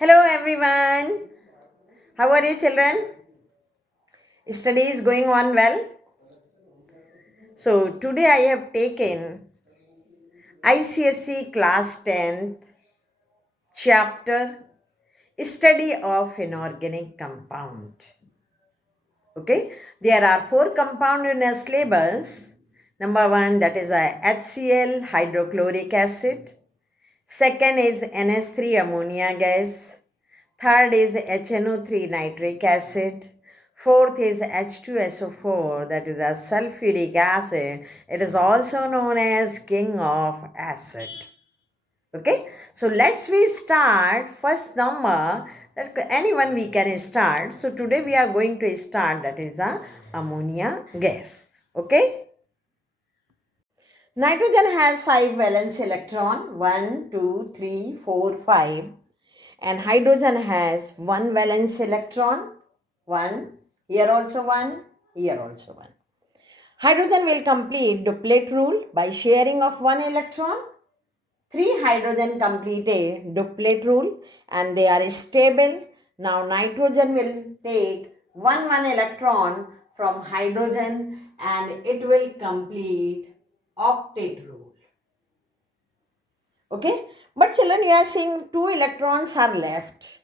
Hello everyone. How are you children? Study is going on well. So today I have taken ICSE class 10th chapter study of inorganic compound. Okay, there are four compound in a syllabus. Number one, that is a HCl hydrochloric acid. Second is NH3 ammonia gas. Third is HNO3 nitric acid. Fourth is H2SO4, that is a sulfuric acid. It is also known as king of acid. Okay, so let's we start first number that anyone we can start. So today we are going to start, that is a ammonia gas. Okay, nitrogen has 5 valence electron, 1, 2, 3, 4, 5. And hydrogen has 1 valence electron, 1, here also 1, here also 1. Hydrogen will complete duplet rule by sharing of 1 electron. 3 hydrogen complete a duplet rule and they are stable. Now nitrogen will take 1 electron from hydrogen and it will complete octet rule. Okay, but children, you are seeing 2 electrons are left.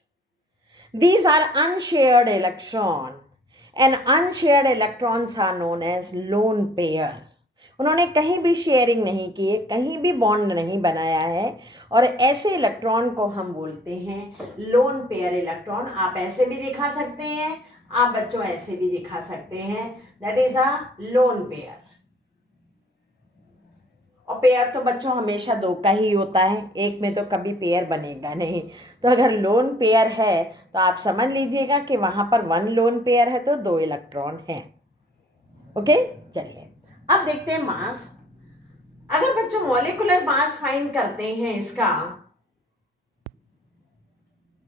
These are unshared electron and unshared electrons are known as lone pair. उन्होंने कहीं भी sharing नहीं की है, कहीं भी bond नहीं बनाया है और ऐसे इलेक्ट्रॉन को हम बोलते हैं लोन पेयर इलेक्ट्रॉन. आप ऐसे भी दिखा सकते हैं, आप बच्चों ऐसे भी दिखा सकते हैं, that is a lone pair. और पेयर तो बच्चों हमेशा दो का ही होता है, एक में तो कभी पेयर बनेगा नहीं. तो अगर लोन पेयर है तो आप समझ लीजिएगा कि वहाँ पर 1 लोन पेयर है तो 2 इलेक्ट्रॉन हैं. ओके, चलिए अब देखते हैं मास. अगर बच्चों मॉलिक्यूलर मास फाइंड करते हैं इसका,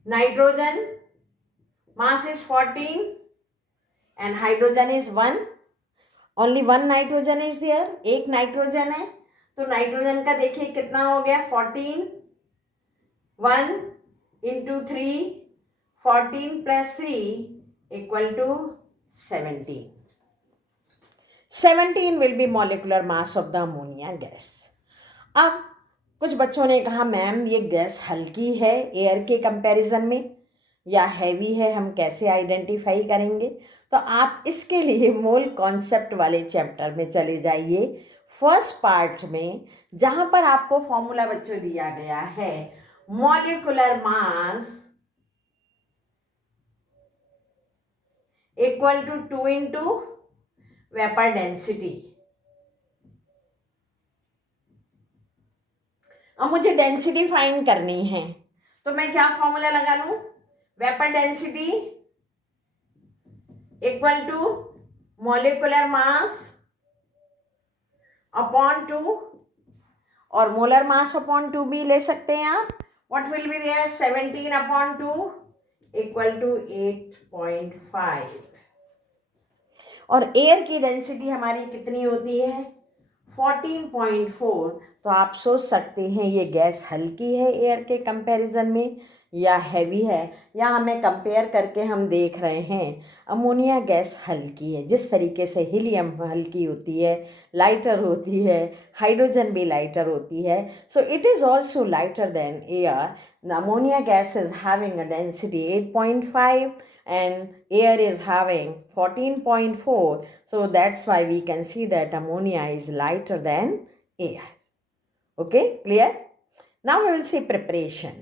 nitrogen mass is 14 and hydrogen is 1. Only 1 nitrogen is there, एक नाइट्रोजन है. तो नाइट्रोजन का देखिए कितना हो गया, 14. 1 into 3, 14 plus 3 equal to 17. 17 will be molecular mass of the ammonia gas. अब कुछ बच्चों ने कहा मैम ये गैस हल्की है एयर के कंपैरिजन में या हैवी है, हम कैसे आइडेंटिफाई करेंगे? तो आप इसके लिए मोल कॉन्सेप्ट वाले चैप्टर में चले जाइए, फर्स्ट पार्ट में, जहां पर आपको फॉर्मूला बच्चों दिया गया है molecular mass equal to 2 into vapour density. अब मुझे डेंसिटी फाइंड करनी है तो मैं क्या फॉर्मूला लगा लूं, vapour density equal to molecular mass upon 2 और मोलर मास अपॉन 2 भी ले सकते हैं आप. What will be there, 17 upon 2 equal to 8.5. और एयर की डेंसिटी हमारी कितनी होती है, 14.4. तो आप सोच सकते हैं ये गैस हल्की है एयर के कंपैरिजन में या हैवी है. या हमें कंपेयर करके हम देख रहे हैं अमोनिया गैस हल्की है, जिस तरीके से हीलियम हल्की होती है, लाइटर होती है, हाइड्रोजन भी लाइटर होती है. So it is also lighter than air. The ammonia gas is having a density 8.5 and air is having 14.4. So that's why we can see that ammonia is lighter than air. Okay, clear? Now we will see preparation.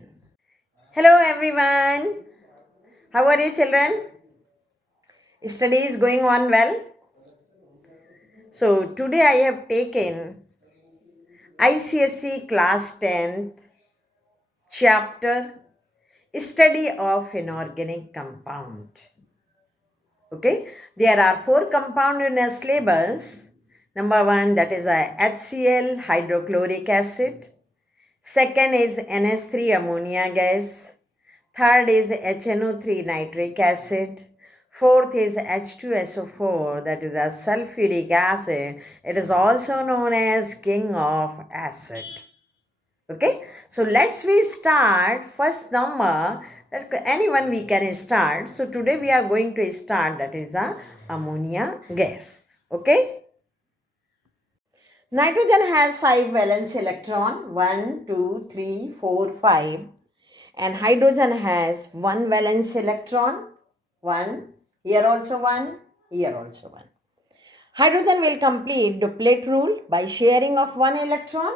Hello everyone. How are you children? Study is going on well. So today I have taken ICSE class 10th chapter study of inorganic compound. Okay, there are 4 compound in a syllabus. Number one, that is a HCl hydrochloric acid. Second is NH3 ammonia gas. Third is HNO3 nitric acid. Fourth is H2SO4, that is a sulfuric acid. It is also known as king of acid. Okay, so let's we start first number anyone we can start. So today we are going to start, that is a ammonia gas. Okay. Nitrogen has 5 valence electron, 1, 2, 3, 4, 5. And hydrogen has 1 valence electron, 1, here also 1, here also 1. Hydrogen will complete duplet rule by sharing of 1 electron.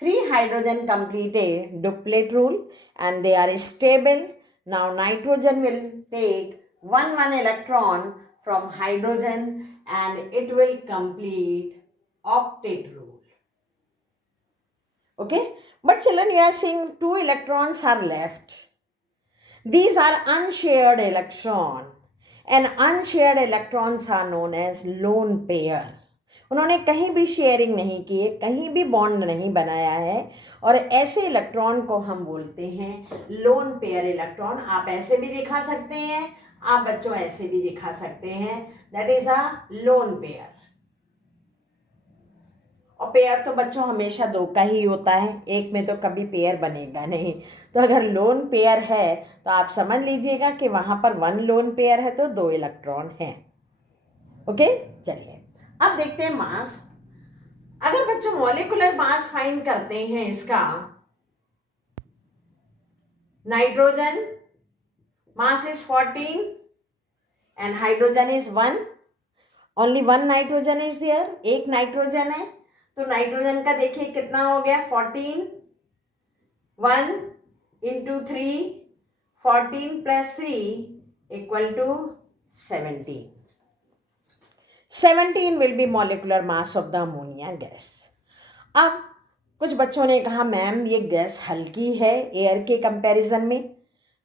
3 hydrogen complete a duplet rule and they are stable. Now nitrogen will take 1 electron from hydrogen and it will complete octet rule. Okay, but children, you are seeing 2 electrons are left. These are unshared electron and unshared electrons are known as lone pair. उन्होंने कहीं भी sharing नहीं की है, कहीं भी bond नहीं बनाया है और ऐसे इलेक्ट्रॉन को हम बोलते हैं लोन पेयर इलेक्ट्रॉन. आप ऐसे भी दिखा सकते हैं, आप बच्चों ऐसे भी दिखा सकते हैं, that is a lone pair. और पेयर तो बच्चों हमेशा 2 का ही होता है, एक में तो कभी पेयर बनेगा नहीं. तो अगर लोन पेयर है तो आप समझ लीजिएगा कि वहाँ पर 1 लोन पेयर है तो 2 इलेक्ट्रॉन हैं. ओके, चलिए अब देखते हैं मास. अगर बच्चों मॉलिक्यूलर मास फाइंड करते हैं इसका, nitrogen mass is 14 and hydrogen is 1. Only 1 nitrogen is there, एक नाइट्रोजन है. तो नाइट्रोजन का देखिए कितना हो गया, 14, 1 into 3, 14 plus 3 equal to 17. 17 will be molecular mass of the ammonia gas. अब कुछ बच्चों ने कहा मैम ये गैस हल्की है एयर के कंपैरिजन में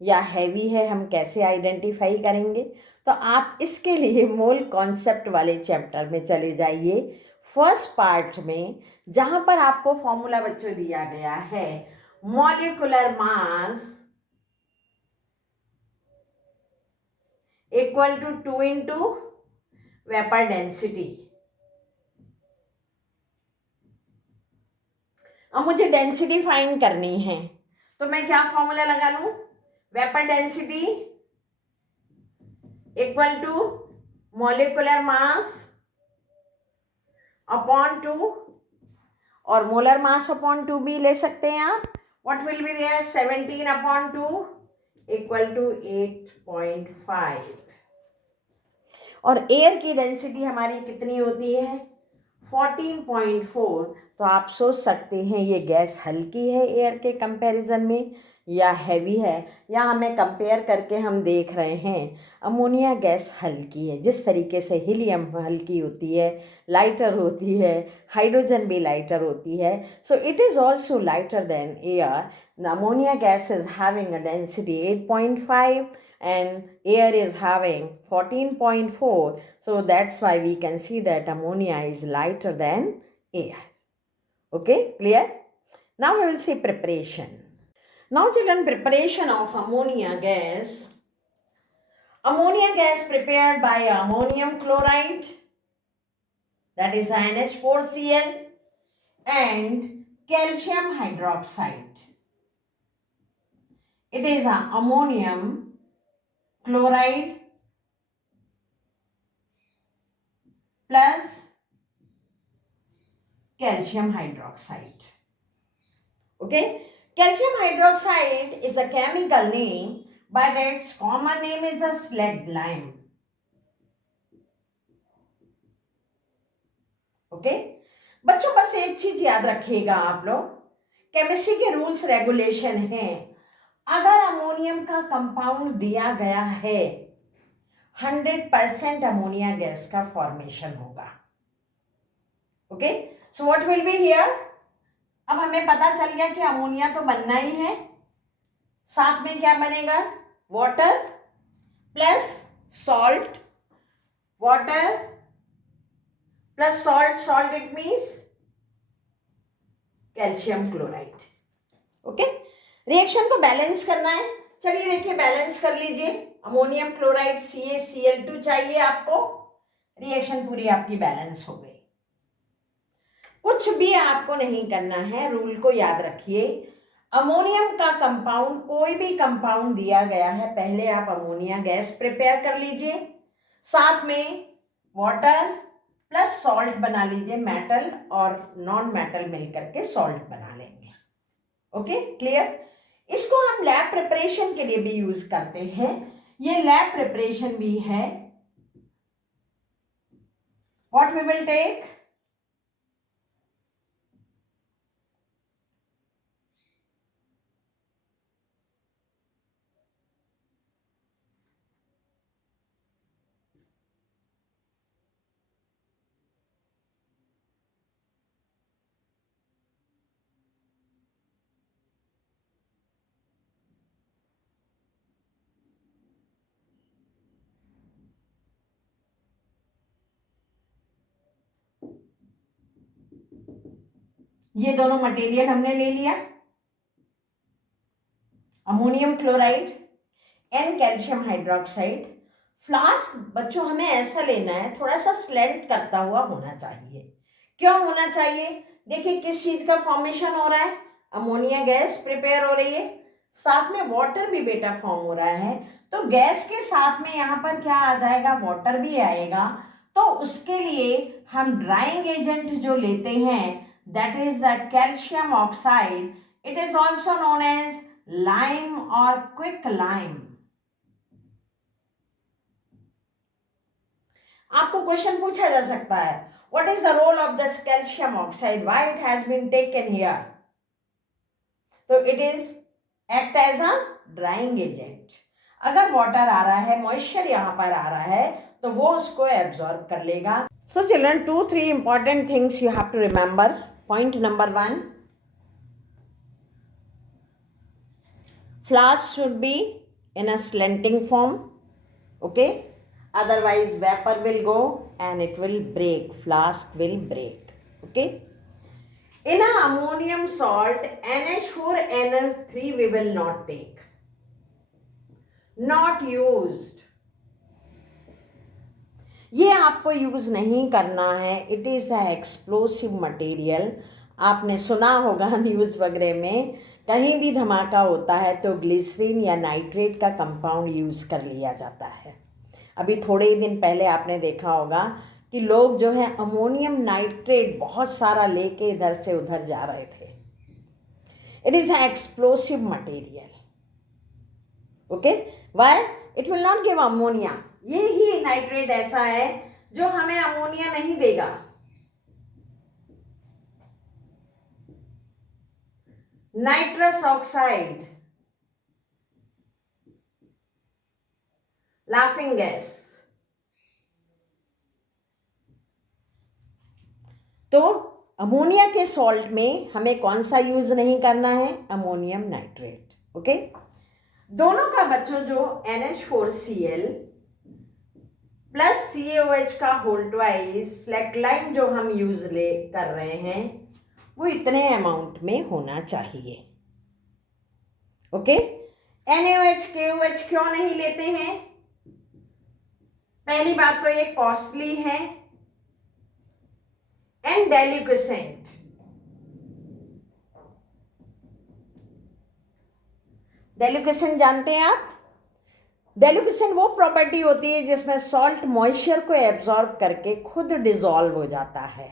या हैवी है, हम कैसे आइडेंटिफाई करेंगे? तो आप इसके लिए मोल कॉन्सेप्ट वाले चैप्टर में चले जाइए, फर्स्ट पार्ट में, जहां पर आपको फॉर्मूला बच्चों दिया गया है molecular mass equal to 2 into vapour density. अब मुझे डेंसिटी फाइंड करनी है तो मैं क्या फॉर्मूला लगा लूं, vapour density equal to molecular mass upon 2 और मोलर मास अपॉन 2 भी ले सकते हैं आप. What will be there, 17 upon 2 equal to 8.5. और एयर की डेंसिटी हमारी कितनी होती है, 14.4. तो आप सोच सकते हैं ये गैस हल्की है एयर के कंपैरिजन में या हैवी है. या हमें कंपेयर करके हम देख रहे हैं अमोनिया गैस हल्की है. जिस तरीके से हीलियम हल्की होती है, लाइटर होती है, हाइड्रोजन भी लाइटर होती है, so it is also lighter than air. The ammonia gas is having a density 8.5 and air is having 14.4. So that's why we can see that ammonia is lighter than air. Okay, clear? Now we will see preparation. Now children, preparation of ammonia gas. Ammonia gas prepared by ammonium chloride, that is NH4Cl, and calcium hydroxide. It is ammonium chloride plus calcium hydroxide. Okay, calcium hydroxide is a chemical name but its common name is a slag lime. Okay, बच्चों बस एक चीज याद रखिएगा आप लोग, chemistry के rules regulation हैं. अगर अमोनियम का कंपाउंड दिया गया है 100% अमोनिया गैस का फॉर्मेशन होगा. Okay, so what will be here. अब हमें पता चल गया कि अमोनिया तो बनना ही है, साथ में क्या बनेगा, water plus salt, water plus salt, salt it means calcium chloride. Okay, reaction को बैलेंस करना है. चलिए देखिए, बैलेंस कर लीजिए. अमोनियम क्लोराइड CaCl2 चाहिए आपको. रिएक्शन पूरी आपकी बैलेंस हो गई. कुछ भी आपको नहीं करना है, रूल को याद रखिए. अमोनियम का कंपाउंड, कोई भी कंपाउंड दिया गया है, पहले आप अमोनिया गैस प्रिपेयर कर लीजिए, साथ में वाटर प्लस सॉल्ट बना लीजिए, मेटल और नॉन मेटल मिलकर के सॉल्ट बना लेंगे। Okay, clear. इसको हम लैब प्रिपरेशन के लिए भी यूज करते हैं। ये लैब प्रिपरेशन भी है। व्हाट वी विल टेक, ये दोनों मटेरियल हमने ले लिया, ammonium chloride and calcium hydroxide. Flask बच्चों हमें ऐसा लेना है, थोड़ा सा स्लेंट करता हुआ होना चाहिए। क्यों होना चाहिए? देखिए किस चीज का फॉर्मेशन हो रहा है, अमोनिया गैस प्रिपेयर हो रही है, साथ में वाटर भी बेटा फॉर्म हो रहा है, तो गैस के साथ में यहाँ पर क्या आ जाएगा, वाटर भी आएगा। तो उसके लिए हम ड्राइंग एजेंट जो लेते हैं, that is the calcium oxide, it is also known as lime or quick lime. आपको क्वेश्चन पूछा जा सकता है, what is the role of this calcium oxide, why it has been taken here? तो it is act as a drying agent. अगर water आ रहा है, मॉइस्चर यहां पर आ रहा है, तो वो उसको एब्जॉर्ब कर लेगा। So children, 2-3 important things you have to remember. Point number 1, flask should be in a slanting form, okay, otherwise vapor will go and it will break, flask will break, okay. In a ammonium salt NH4NO3 we will not take, not used, ये आपको use नहीं करना है। It is a explosive material. आपने सुना होगा news वगैरह में, कहीं भी धमाका होता है तो ग्लिसरीन या नाइट्रेट का कंपाउंड यूज़ कर लिया जाता है। अभी थोड़े ही दिन पहले आपने देखा होगा कि लोग जो है अमोनियम नाइट्रेट बहुत सारा लेके इधर से उधर जा रहे थे। It is a explosive material, okay. Why? It will not give ammonia. ये ही नाइट्रेट ऐसा है जो हमें अमोनिया नहीं देगा। Nitrous oxide, laughing gas. तो अमोनिया के सॉल्ट में हमें कौन सा यूज नहीं करना है, अमोनियम नाइट्रेट, ओके। दोनों का बच्चों जो NH4Cl प्लस CaOH का होल ट्वाइस स्लैकलाइन जो हम यूज कर रहे हैं, वो इतने अमाउंट में होना चाहिए, ओके। NaOH KOH क्यों नहीं लेते हैं? पहली बात तो ये कॉस्टली है एंड डेलिक्वेसेंट। डेलिक्वेसेंट जानते हैं आप? डेलिक्वेसेंट वो प्रॉपर्टी होती है जिसमें सॉल्ट मॉइस्चर को एब्जॉर्ब करके खुद डिसॉल्व हो जाता है।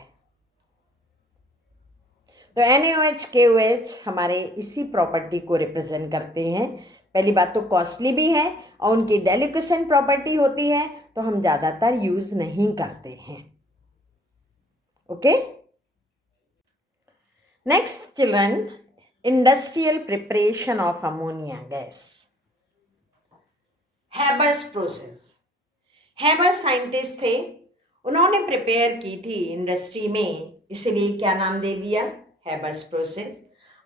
तो NaOH KOH हमारे इसी प्रॉपर्टी को रिप्रेजेंट करते हैं। पहली बात तो कॉस्टली भी है और उनकी डेलिक्वेसेंट प्रॉपर्टी होती है, तो हम ज़्यादातर यूज नहीं करते हैं, okay. Next children, industrial preparation of ammonia gas, Haber's process. Haber scientist थे, उन्होंने प्रिपेयर की थी इंडस्ट्री में, इसलिए क्या नाम दे दिया, हैबर्स प्रोसेस।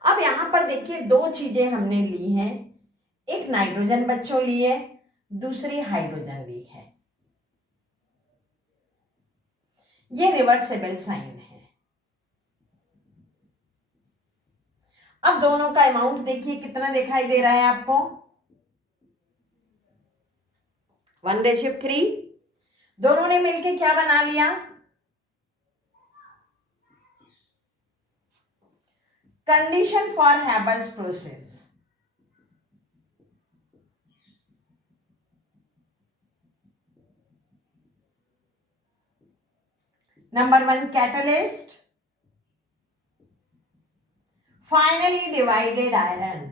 अब यहाँ पर देखिए दो चीजें हमने ली हैं, एक नाइट्रोजन बच्चों ली है, दूसरी हाइड्रोजन ली है। ये रिवर्सेबल साइन है। अब दोनों का अमाउंट देखिए कितना दिखाई दे रहा है आपको, 1:3। दोनों ने मिलके क्या बना लिया, condition for Haber's process. Number 1 catalyst, finally divided iron,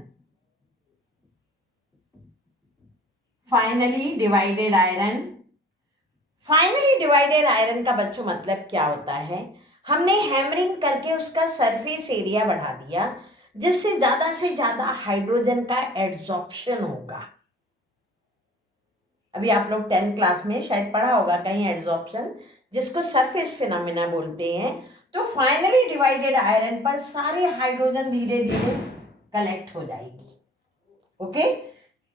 finally divided iron. Finally divided iron का बच्चों मतलब क्या होता है? हमने हैमरिंग करके उसका सरफेस एरिया बढ़ा दिया जिससे ज्यादा से ज्यादा हाइड्रोजन का एड्सॉर्प्शन होगा। अभी आप लोग 10th क्लास में शायद पढ़ा होगा कहीं एड्सॉर्प्शन, जिसको सरफेस फिनोमेना बोलते हैं। तो फाइनली डिवाइडेड आयरन पर सारे हाइड्रोजन धीरे धीरे कलेक्ट हो जाएगी। Okay,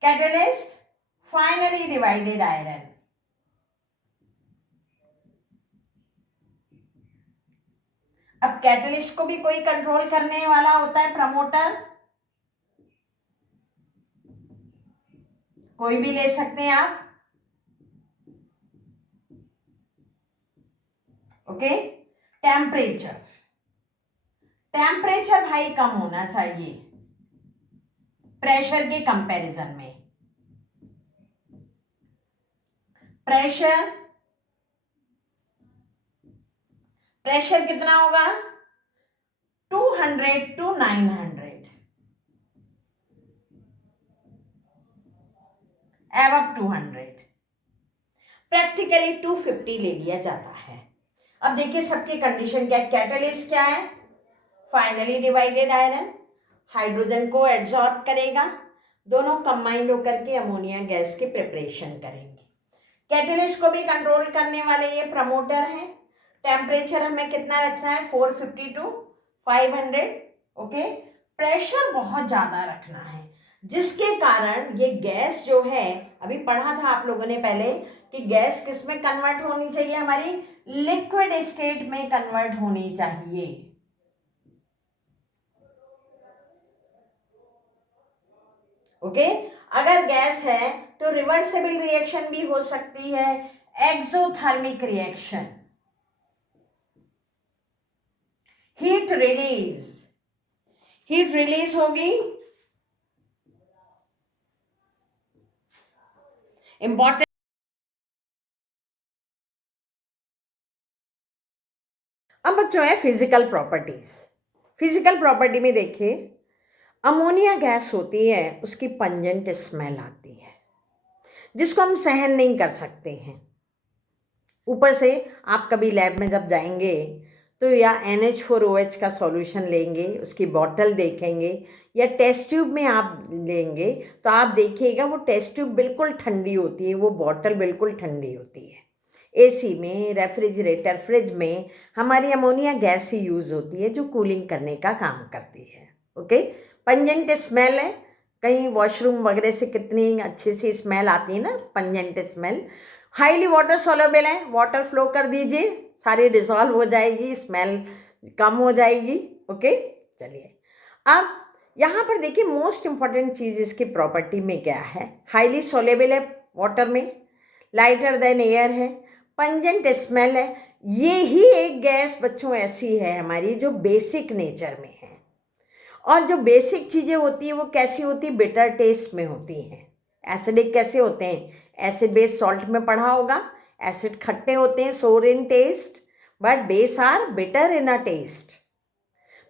catalyst, finally divided iron. अब कैटलिस्ट को भी कोई कंट्रोल करने वाला होता है, प्रमोटर, कोई भी ले सकते हैं आप। ओके, टेम्परेचर, टेम्परेचर भाई कम होना चाहिए प्रेशर के कंपैरिजन में। प्रेशर, प्रेशर कितना होगा? 200 to 900, एवब 200, प्रैक्टिकली 250 ले लिया जाता है। अब देखिए सबकी कंडीशन क्या है। कैटलिस्ट क्या है? फाइनली डिवाइडेड आयरन, हाइड्रोजन को एब्जॉर्ब करेगा, दोनों कंबाइंड होकर के अमोनिया गैस की प्रिपरेशन करेंगे। कैटलिस्ट को भी कंट्रोल करने वाले ये प्रमोटर हैं। टेम्परेचर हमें कितना रखना है? 450 to 500। ओके, प्रेशर बहुत ज्यादा रखना है जिसके कारण ये गैस जो है, अभी पढ़ा था आप लोगों ने पहले कि गैस किस में कन्वर्ट होनी चाहिए? हमारी लिक्विड स्टेट में कन्वर्ट होनी चाहिए। ओके, अगर गैस है तो रिवर्सिबल रिएक्शन भी हो सकती है, exothermic reaction, heat release, heat release होगी, इंपॉर्टेंट। अब बच्चों है फिजिकल प्रॉपर्टीज। फिजिकल प्रॉपर्टी में देखिए, अमोनिया गैस होती है, उसकी पंजेंट स्मेल आती है जिसको हम सहन नहीं कर सकते हैं। ऊपर से आप कभी लैब में जब जाएंगे तो या NH4OH का सॉल्यूशन लेंगे, उसकी बॉटल देखेंगे, या टेस्ट ट्यूब में आप लेंगे तो आप देखिएगा वो टेस्ट ट्यूब बिल्कुल ठंडी होती है, वो बॉटल बिल्कुल ठंडी होती है। AC में, रेफ्रिजरेटर, फ्रिज में हमारी अमोनिया गैस ही यूज़ होती है जो कूलिंग करने का काम करती है। ओके, पंजेंट स्मेल है, कहीं वॉशरूम वगैरह से कितनी अच्छी सी स्मेल आती है ना, pungent smell. Highly water soluble है, वाटर फ्लो कर दीजिए, सारी डिसॉल्व हो जाएगी, स्मेल कम हो जाएगी। ओके, चलिए अब यहाँ पर देखिए मोस्ट इंपॉर्टेंट चीज़ इसकी प्रॉपर्टी में क्या है। हाईली सॉल्युबल है वाटर में, लाइटर देन एयर है, पंजेंट स्मेल है। ये ही एक गैस बच्चों ऐसी है हमारी जो बेसिक नेचर में है। और जो बेसिक चीज़ें होती है वो कैसी होती है? बिटर टेस्ट में होती हैं। एसिडिक कैसे होते हैं? एसिड बेस सॉल्ट में पढ़ा होगा, एसिड खट्टे होते हैं, sour in taste, but base are bitter in a taste.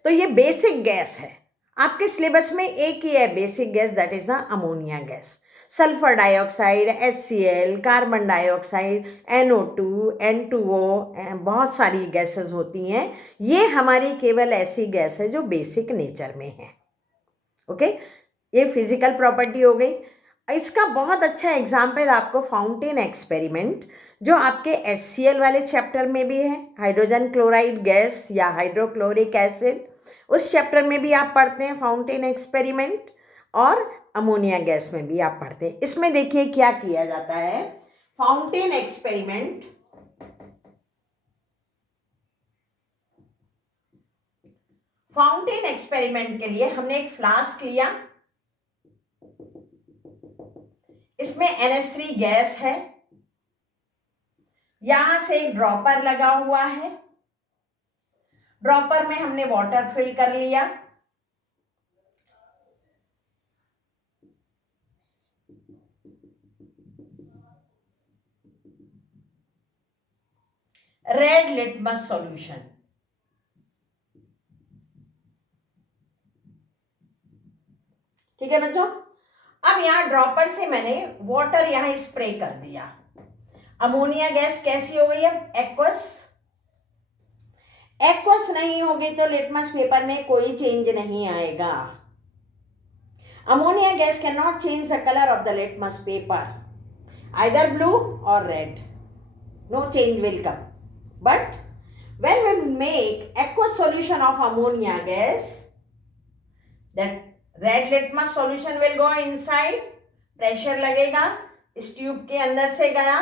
तो ये बेसिक गैस है, आपके सिलेबस में एक ही है basic gas, that is a ammonia gas. Sulphur dioxide, HCl, carbon dioxide, NO2, N2O, बहुत सारी गैसेस होती हैं। ये हमारी केवल ऐसी गैस है जो बेसिक नेचर में है। ओके, ये फिजिकल प्रॉपर्टी हो गई। इसका बहुत अच्छा एग्जाम्पल आपको फाउंटेन एक्सपेरिमेंट, जो आपके HCl वाले चैप्टर में भी है, हाइड्रोजन क्लोराइड गैस या हाइड्रोक्लोरिक एसिड, उस चैप्टर में भी आप पढ़ते हैं फाउंटेन एक्सपेरिमेंट, और अमोनिया गैस में भी आप पढ़ते हैं। इसमें देखिए क्या किया जाता है। फाउंटेन एक्सपेरिमेंट, फाउंटेन एक्सपेरिमेंट के लिए हमने एक फ्लास्क लिया, इसमें NH3 गैस है, यहां से एक ड्रॉपर लगा हुआ है, ड्रॉपर में हमने वाटर फिल कर लिया, रेड लिटमस सॉल्यूशन। ठीक है बच्चों, अब यहां ड्रॉपर से मैंने वाटर यहां स्प्रे कर दिया। अमोनिया गैस कैसी हो गई अब? एक्वस। एक्वस नहीं होगी तो लिटमस पेपर में कोई चेंज नहीं आएगा। Ammonia gas can not change the colour of the litmus paper, either blue और red, no change will come. But when we make aqueous solution of ammonia gas, that red litmus solution will go inside, pressure लगेगा, इस tube के अंदर से गया,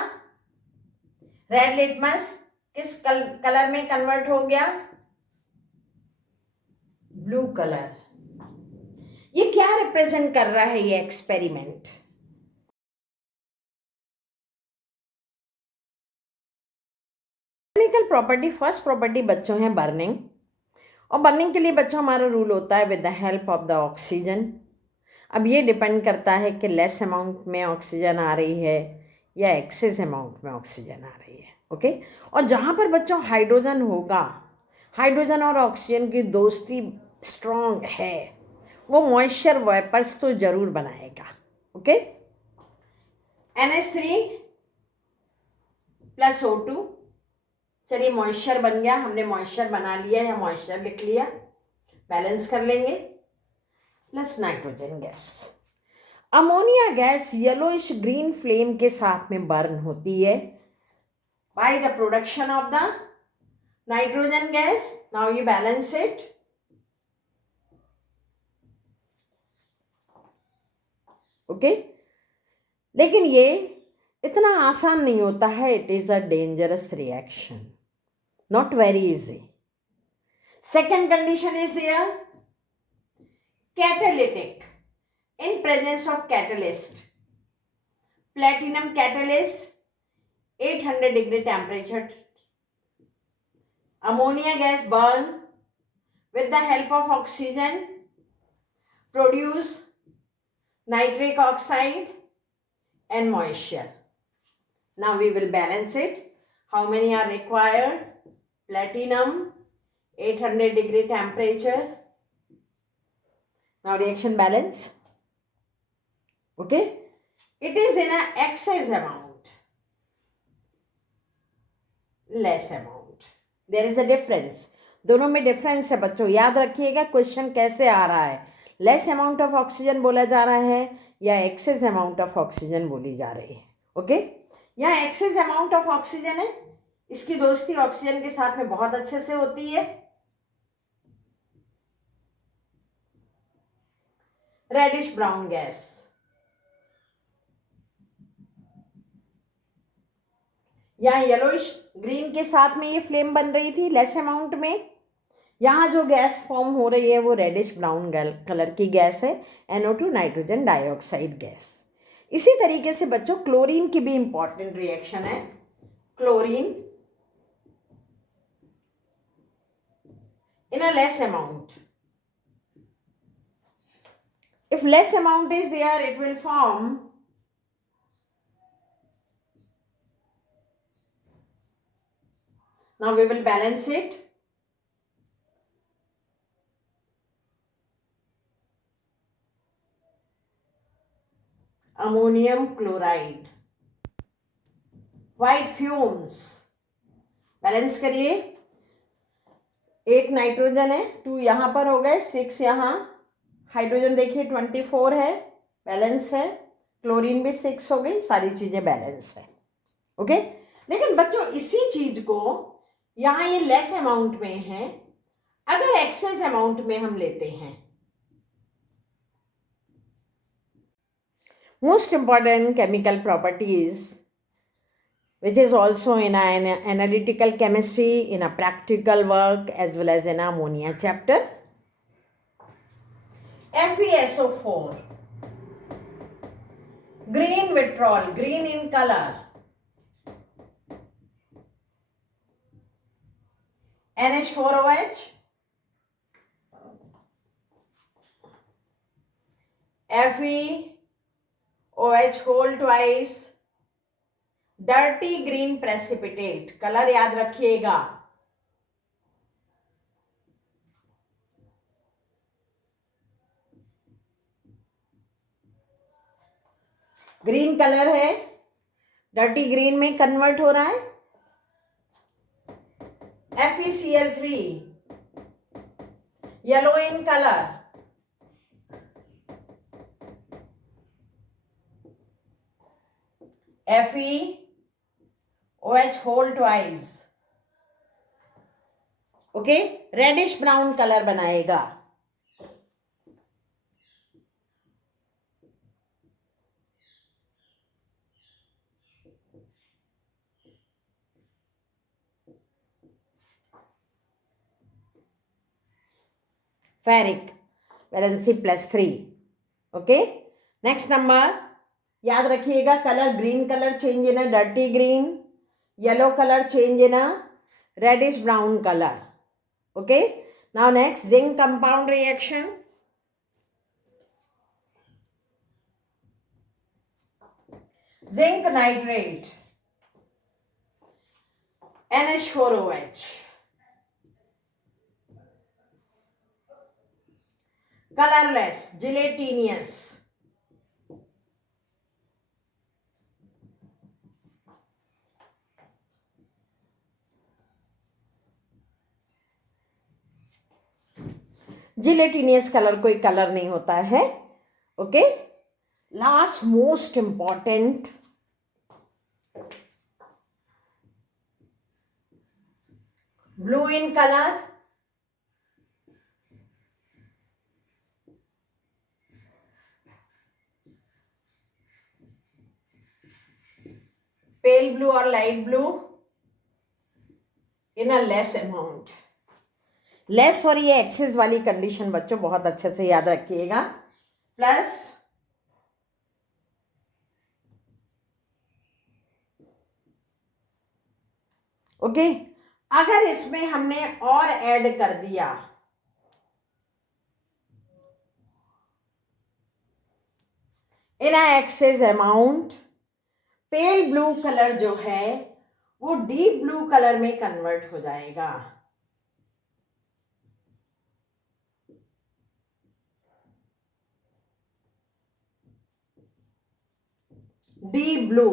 red litmus किस colour में convert हो गया? Blue colour. ये क्या रिप्रेजेंट कर रहा है ये experiment? Chemical property, first property बच्चों है बर्निंग, और बर्निंग के लिए बच्चों हमारा रूल होता है with the help of the oxygen. अब ये डिपेंड करता है कि लेस अमाउंट में ऑक्सीजन आ रही है या एक्सेस अमाउंट में ऑक्सीजन आ रही है। ओके, और जहाँ पर बच्चों हाइड्रोजन होगा, हाइड्रोजन और ऑक्सीजन की दोस्ती स्ट्रॉन्ग है, वो मॉइस्चर वेपर्स तो जरूर बनाएगा। ओके, NH3 + O2, चलिए मॉइस्चर बन गया, हमने मॉइस्चर बना लिया या मॉइस्चर लिख लिया, बैलेंस कर लेंगे, plus nitrogen gas. Ammonia gas yellowish green flame के साथ में बर्न होती है by the production of the nitrogen gas. Now you balance it. Okay, लेकिन ये इतना आसान नहीं होता है, it is a dangerous reaction, not very easy. Second condition is there, catalytic, in presence of catalyst, platinum catalyst, 800 degree temperature, ammonia gas burn with the help of oxygen, produce nitric oxide and moisture. Now we will balance it. How many are required? Platinum, 800 degree temperature. Now reaction balance. Okay, it is in an excess amount, less amount. There is a difference. दोनों में difference है बच्चों, याद रखिएगा question कैसे आ रहा है। Less amount of oxygen बोला जा रहा है या एक्सेस अमाउंट ऑफ ऑक्सीजन बोली जा रही है। ओके, यहाँ एक्सेस अमाउंट ऑफ ऑक्सीजन है, इसकी दोस्ती ऑक्सीजन के साथ में बहुत अच्छे से होती है। रेडिश ब्राउन गैस, यहाँ येलोइश ग्रीन के साथ में ये फ्लेम बन रही थी लेस अमाउंट में, यहाँ जो गैस फॉर्म हो रही है वो रेडिश ब्राउन कलर की गैस है, NO2 नाइट्रोजन डाइऑक्साइड गैस। इसी तरीके से बच्चों क्लोरीन की भी इंपॉर्टेंट रिएक्शन है। Chlorine in a less amount, if less amount is there, it will form now we will balance it. Ammonium chloride, white fumes, balance करिए। 8 nitrogen है, 2 यहाँ पर हो गए, 6 यहाँ, हाइड्रोजन देखिए 24 है, बैलेंस है, क्लोरीन भी 6 हो गई, सारी चीज़ें बैलेंस है। ओके, लेकिन बच्चों इसी चीज को यहाँ ये लेस अमाउंट में है, अगर एक्सेस अमाउंट में हम लेते हैं, most important chemical properties which is also in an analytical chemistry, in a practical work as well as in ammonia chapter. FeSO4, green vitriol, green in color, NH4OH, FeOH whole twice, dirty green precipitate, colour याद रखिएगा। Green colour है, dirty green में convert हो रहा है। FeCl3 yellow in colour, FeOH whole twice, okay, reddish brown colour बनाएगा। Ferric valency +3, okay. Next number याद रखिएगा, colour green colour change in a dirty green, yellow colour change in a reddish brown colour, okay. Now next zinc compound reaction, zinc nitrate NH4OH, colorless gelatinous, gelatinous colour कोई colour नहीं होता है, okay. Last most important, blue in colour, pale blue और light blue in a less amount. Less और ये access वाली condition बच्चों बहुत अच्छे से याद रखिएगा। प्लस ओके, अगर इसमें हमने और ऐड कर दिया in excess amount, pale blue colour जो है वो डीप ब्लू कलर में कन्वर्ट हो जाएगा। डीप ब्लू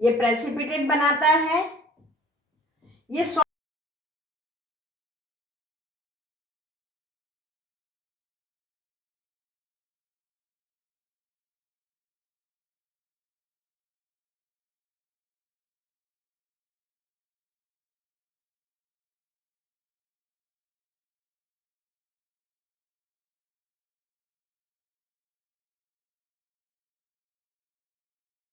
ये प्रेसिपिटेट बनाता है, ये